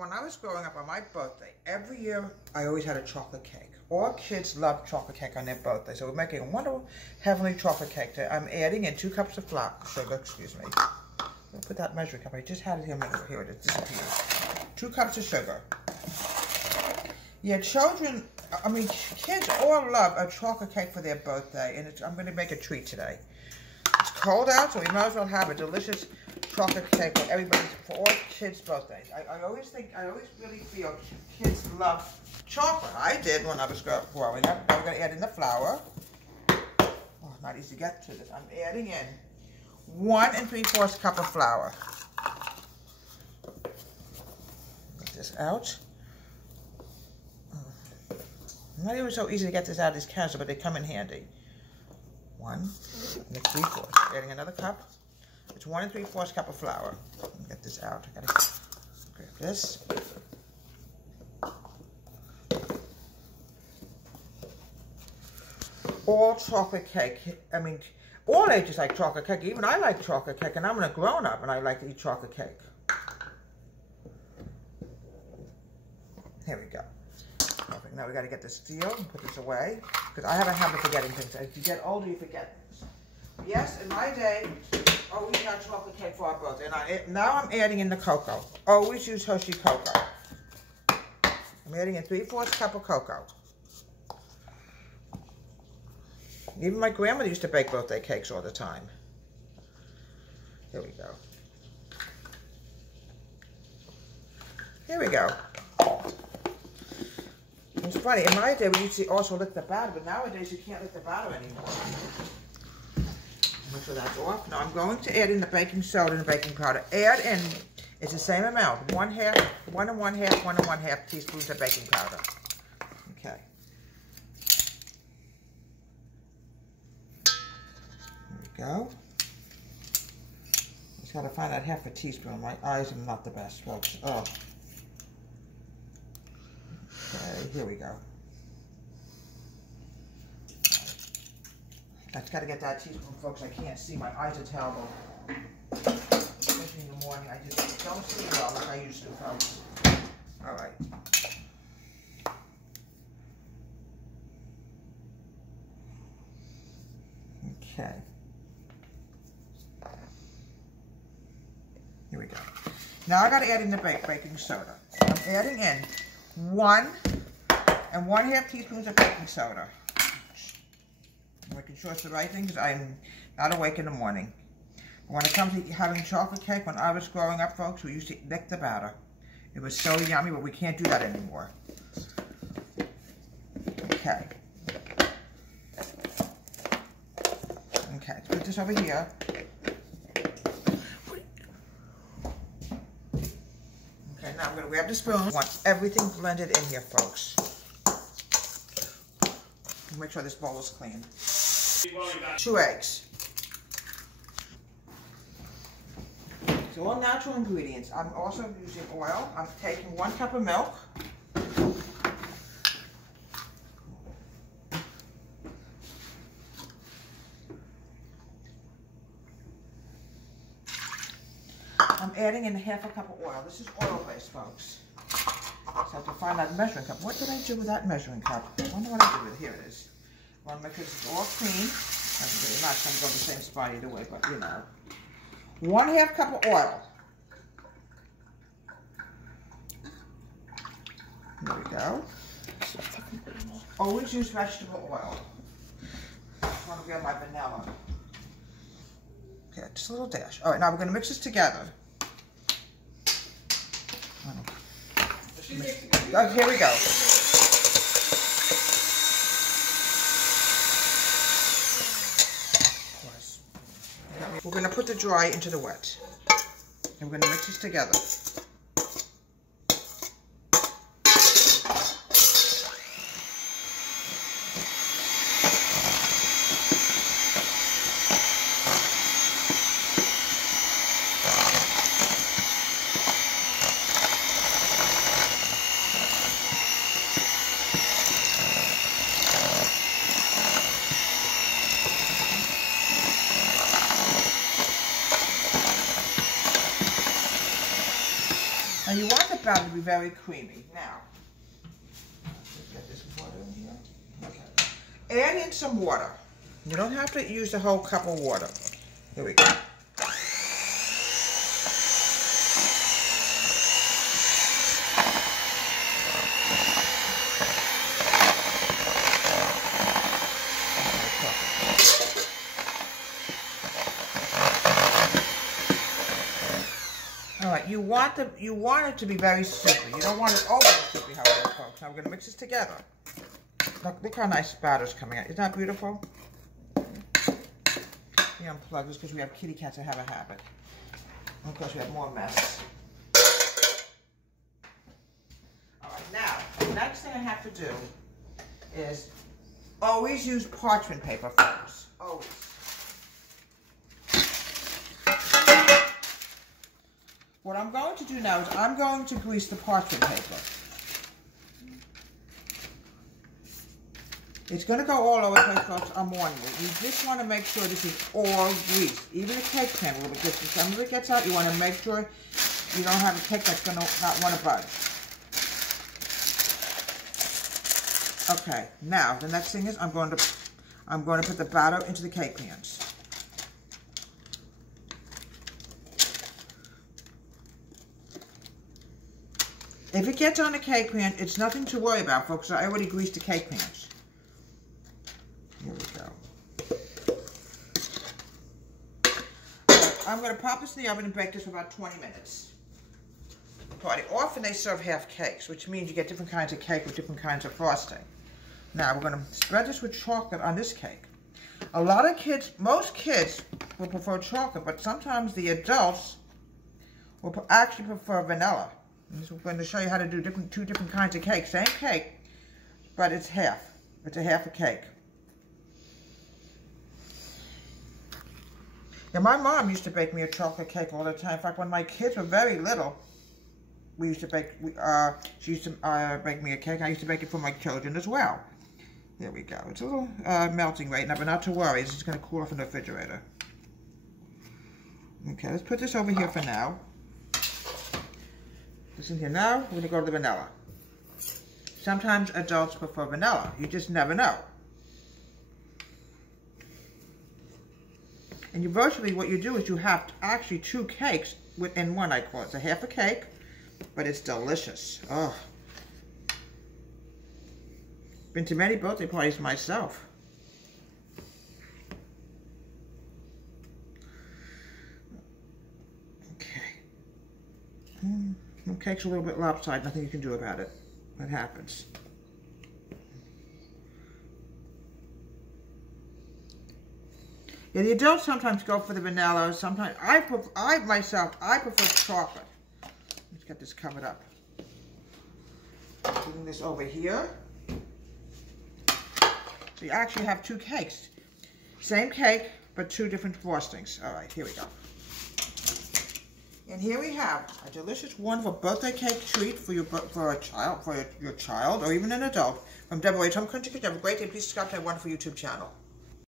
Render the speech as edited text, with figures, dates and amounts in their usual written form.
when I was growing up on my birthday, every year I always had a chocolate cake. All kids love chocolate cake on their birthday, so we're making a wonderful heavenly chocolate cake today. I'm adding in 2 cups of sugar, excuse me. I'll put that measuring cup. I just had it here a minute ago. Here it is, disappeared. 2 cups of sugar. Yeah, children, I mean, kids all love a chocolate cake for their birthday, and I'm going to make a treat today. It's cold out, so we might as well have a delicious chocolate cake for all kids' birthdays. I always really feel kids love chocolate. I did when I was growing up. Now we're going to add in the flour. Oh, not easy to get to this. I'm adding in 1 3/4 cup of flour. Get this out. Not even so easy to get this out of these cans, but they come in handy. 1 3/4. Adding another cup. It's 1 3/4 cup of flour. Let me get this out. I gotta grab this. All chocolate cake. I mean, all ages like chocolate cake. Even I like chocolate cake, and I'm a grown-up, and I like to eat chocolate cake. Here we go. Perfect. Now we got to get this sealed and put this away, because I have a habit of forgetting things. As you get older, you forget things. Yes, in my day, always had chocolate cake for our birthday. And now I'm adding in the cocoa. Always use Hershey cocoa. I'm adding in 3/4 cup of cocoa. Even my grandmother used to bake birthday cakes all the time. Here we go. Here we go. It's funny, in my day we used to also lick the batter, but nowadays you can't lick the batter anymore. Make sure that's off. Now I'm going to add in the baking soda and the baking powder. Add in, it's the same amount, 1 1/2 teaspoons of baking powder. Okay. There we go. Just gotta find that 1/2 teaspoon. My eyes are not the best, folks. Oh. Okay, here we go. I just got to get that teaspoon, folks. I can't see. My eyes are terrible. Especially in the morning. I just don't see well like I used to, folks. All right. Okay. Here we go. Now I got to add in the baking soda. I'm adding in 1 1/2 teaspoons of baking soda. I'm making sure it's the right thing because I'm not awake in the morning. When it comes to having chocolate cake, when I was growing up, folks, we used to lick the batter. It was so yummy, but we can't do that anymore. Okay. Okay, let's put this over here. Okay, now I'm going to grab the spoon. I want everything blended in here, folks. Make sure this bowl is clean. 2 eggs. It's all natural ingredients. I'm also using oil. I'm taking 1 cup of milk. I'm adding in 1/2 cup of oil. This is oil-based, folks. So I have to find that measuring cup. What did I do with that measuring cup? I wonder what I did with it. Here it is. I want to make sure this is all clean. That's really not going to go the same spot either way, but you know. 1/2 cup of oil. There we go. Always use vegetable oil. I want to grab my vanilla. Okay, just a little dash. All right, now we're going to mix this together. Oh, here we go. We're going to put the dry into the wet. And we're going to mix this together. to be very creamy. Now, let's get this water in here. Okay. Add in some water. You don't have to use the whole cup of water. Here we go. All right, you want it to be very soupy. You don't want it over soupy, however, folks. Now we're gonna mix this together. Look how nice batter's coming out. Isn't that beautiful? We unplug this because we have kitty cats that have a habit. And of course, we have more mess. All right, now, the next thing I have to do is always use parchment paper, folks. Always. What I'm going to do now is I'm going to grease the parchment paper. It's going to go all over the place, folks. I'm warning you. You just want to make sure this is all greased. Even the cake pan, a little bit, if some of it gets out, you want to make sure you don't have a cake that's going to not want to budge. Okay, now the next thing is I'm going to put the batter into the cake pans. If it gets on the cake pan, it's nothing to worry about, folks. I already greased the cake pans. Here we go. I'm going to pop this in the oven and bake this for about 20 minutes. Often they serve half cakes, which means you get different kinds of cake with different kinds of frosting. Now we're going to spread this with chocolate on this cake. A lot of kids, most kids will prefer chocolate, but sometimes the adults will actually prefer vanilla. So we're going to show you how to do two different kinds of cake. Same cake, but it's half. It's a half a cake. Yeah, my mom used to bake me a chocolate cake all the time. In fact, when my kids were very little, we used to bake. She used to bake me a cake. I used to bake it for my children as well. There we go. It's a little melting right now, but not to worry. It's just going to cool off in the refrigerator. Okay, let's put this over here for now. This in here now. We're going to go to the vanilla. Sometimes adults prefer vanilla. You just never know. And virtually what you do is you have actually two cakes within one, I call it. It's a half a cake, but it's delicious. Oh. Been to many birthday parties myself. Okay. The cake's a little bit lopsided, nothing you can do about it. That happens. Yeah, the adults sometimes go for the vanilla. Sometimes I prefer chocolate. Let's get this covered up. Putting this over here. So you actually have two cakes. Same cake, but two different frostings. All right, here we go. And here we have a delicious, wonderful birthday cake treat for your child, or even an adult, from Deborah H. Home Country Kitchen. Have a great day. Please subscribe to my wonderful YouTube channel.